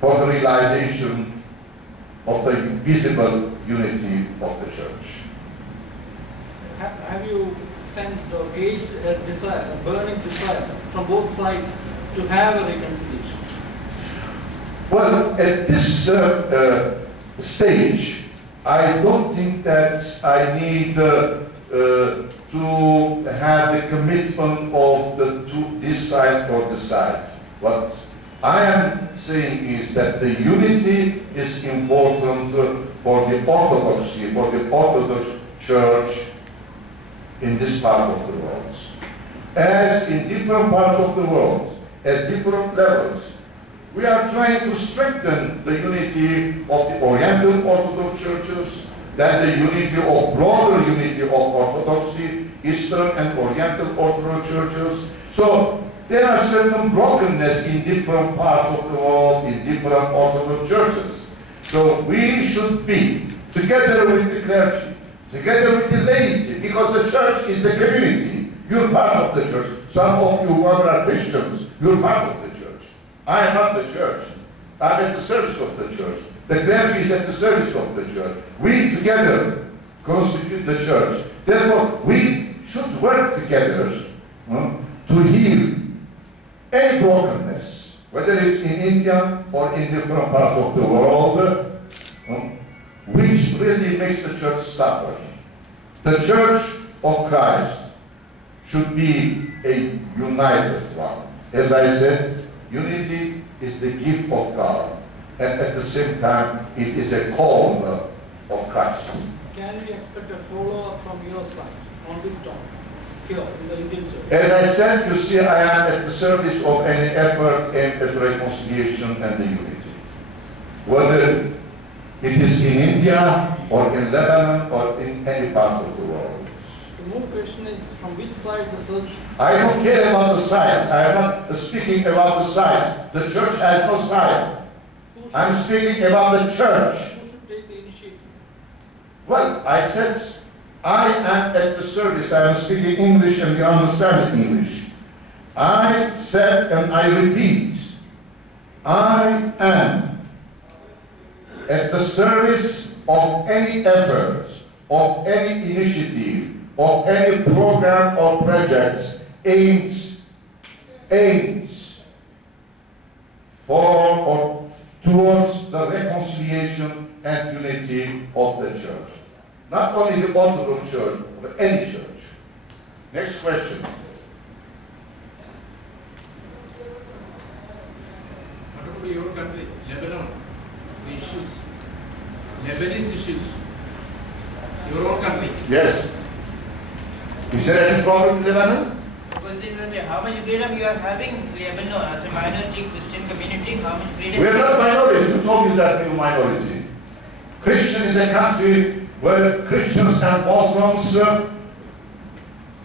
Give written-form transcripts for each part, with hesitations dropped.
for the realization of the visible unity of the church. Have you sensed or gauged a desire, a burning desire from both sides to have a reconciliation? Well, at this stage, I don't think that I need to have the commitment of this side or this side. What I am saying is that the unity is important for the orthodoxy, for the Orthodox Church in this part of the world. As in different parts of the world, at different levels, we are trying to strengthen the unity of the Oriental Orthodox churches, then the unity of broader unity of Orthodoxy, Eastern and Oriental Orthodox churches. So there are certain brokenness in different parts of the world, in different Orthodox churches. So we should be together with the clergy, together with the laity, because the church is the community. You're part of the church. Some of you who are Christians, you're part of the church. I am not the church. I'm at the service of the church. The clergy is at the service of the church. We together constitute the church. Therefore, we should work together to heal any brokenness, whether it's in India or in different parts of the world, which really makes the church suffer. The church of Christ should be a united one. As I said, unity is the gift of God, and at the same time, it is a call of Christ. Can we expect a follow-up from your side on this topic here in the Indian church? As I said, you see, I am at the service of any effort aimed at reconciliation and the unity. Whether it is in India or in Lebanon or in any part of the world. The more question is from which side the first... I don't care about the sides. I am not speaking about the sides. The church has no side. I'm speaking about the church. Who should take the initiative? Well, I said I am at the service. I am speaking English and you understand English. I said and I repeat, I am at the service of any effort, of any initiative, of any program or projects aimed for or towards the reconciliation and unity of the church. Not only the Orthodox Church, but any church. Next question. What about your country, Lebanon? The issues, Lebanese issues. Your own country. Yes. Is there any problem in Lebanon? The question is that how much freedom you are having in Lebanon as a minority Christian community? How much freedom? We are not minority. Who told you that we are minority? Christian is a country where Christians and Muslims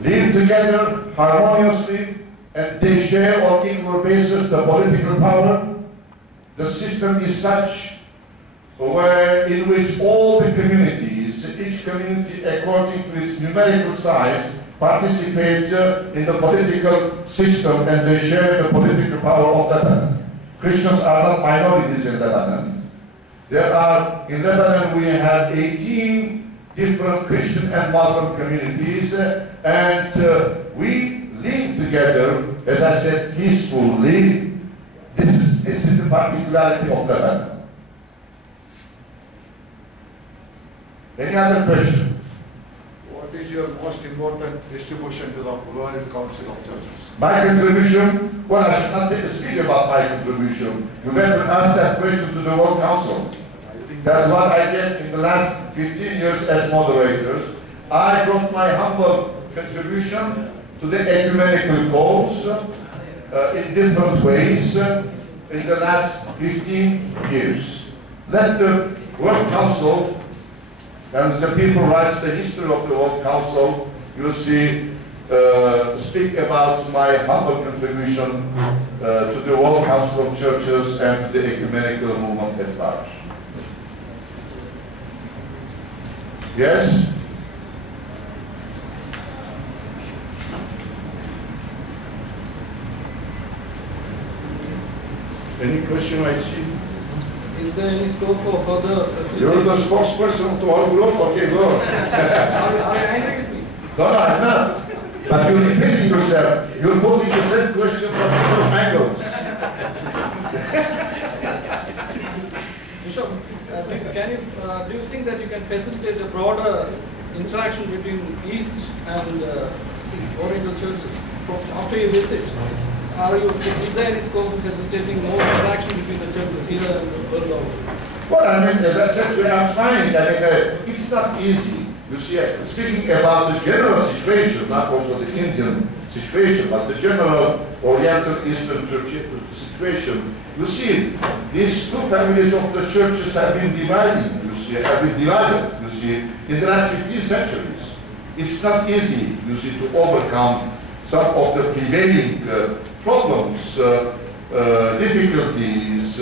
live together harmoniously, and they share on equal basis the political power. The system is such in which all the communities, each community according to its numerical size, participate in the political system, and they share the political power of Lebanon. Christians are not minorities in Lebanon. In Lebanon we have 18 different Christian and Muslim communities, and we live together, as I said, peacefully. This is the particularity of Lebanon. Any other question? What is your most important distribution to the World Council of Churches? My contribution? Well, I should not speak about my contribution. You better ask that question to the World Council. That's what I did in the last 15 years as moderators. I brought my humble contribution to the ecumenical cause in different ways in the last 15 years. Let the World Council and the people writes the history of the World Council, you see, speak about my humble contribution to the World Council of Churches and to the ecumenical movement at large. Yes? Any question I see? is there any scope for further You're the facilitation? spokesperson to our group, okay, go. Are you angry with me? No, no, I'm not. But you're repeating yourself. You're posing the same question from different angles. Bishop, do you think that you can facilitate a broader interaction between East and Oriental churches after your visit? Is there any scope of facilitating more interaction between the churches here and the world over? Well, I mean, as I said, we are trying. I mean, it's not easy. You see, speaking about the general situation, not also the Indian situation, but the general Oriental Eastern Turkey situation, you see, these two families of the churches have been dividing, you see, in the last 15 centuries. It's not easy, you see, to overcome some of the prevailing problems, difficulties,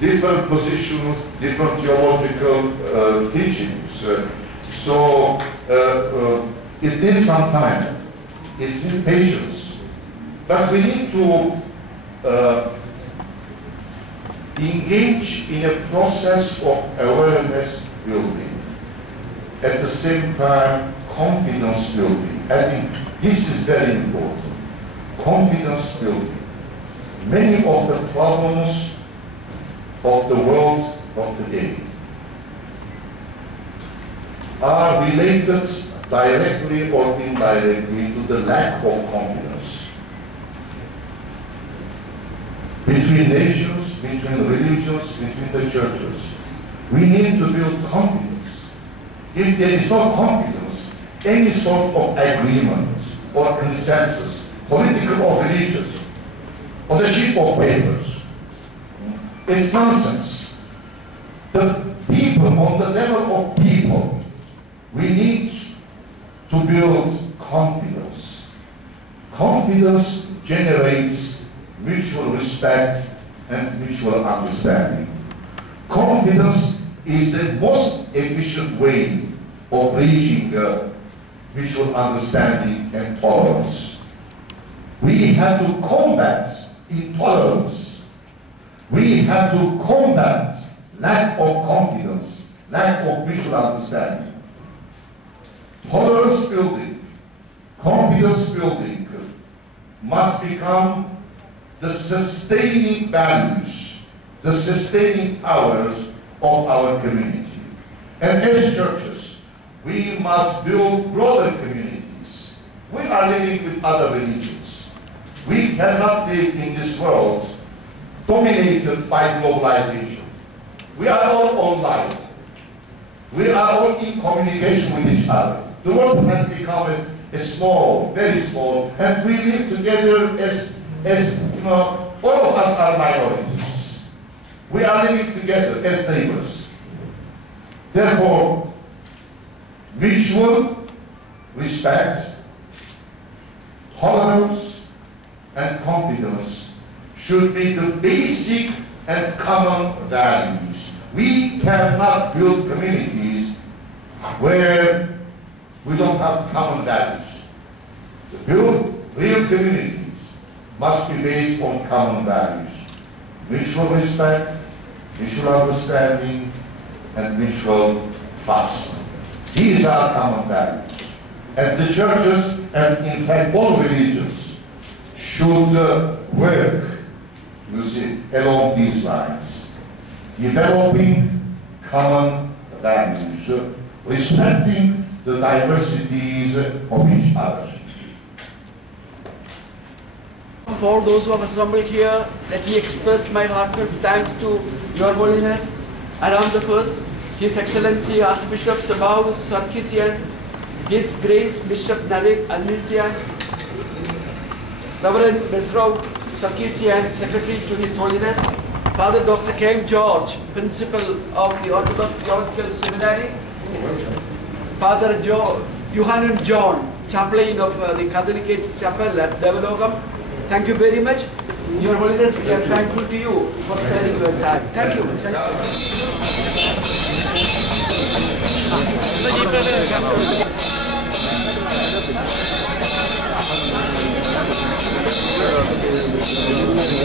different positions, different theological teachings. So it needs some time. It needs patience. But we need to engage in a process of awareness building. At the same time, confidence building. I think this is very important. Confidence building. Many of the problems of the world of today are related directly or indirectly to the lack of confidence between nations, between religions, between the churches. We need to build confidence. If there is no confidence, any sort of agreement or consensus, political or religious, on the sheet of papers, it's nonsense. The people, on the level of people, we need to build confidence. Confidence generates mutual respect and mutual understanding. Confidence is the most efficient way of reaching mutual understanding and tolerance. We have to combat intolerance. We have to combat lack of confidence, lack of mutual understanding. Tolerance building, confidence building must become the sustaining values, the sustaining powers of our community. And as churches, we must build broader communities. We are living with other religions. We cannot live in this world dominated by globalization. We are all online. We are all in communication with each other. The world has become a small, very small, and we live together as you know, all of us are minorities. We are living together as neighbors. Therefore, mutual respect, tolerance, and confidence should be the basic and common values. We cannot build communities where we don't have common values. To build real communities must be based on common values. Mutual respect, mutual understanding, and mutual trust. These are common values. And the churches, and in fact all religions, should work, you see, along these lines. Developing common values, respecting the diversities of each other. For those who have assembled here, let me express my heartfelt thanks to Your Holiness, Aram I, His Excellency Archbishop Sabaw Sarkisian, His Grace Bishop Narek Almisian, Reverend Besrau Sarkisian, Secretary to His Holiness, Father Dr. K. M. George, Principal of the Orthodox Theological Seminary, Father Johannan John, Chaplain of the Catholic Chapel at Devalogam. Thank you very much. Your Holiness, we are thankful to you for sparing your time. Thank you. Thank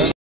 you.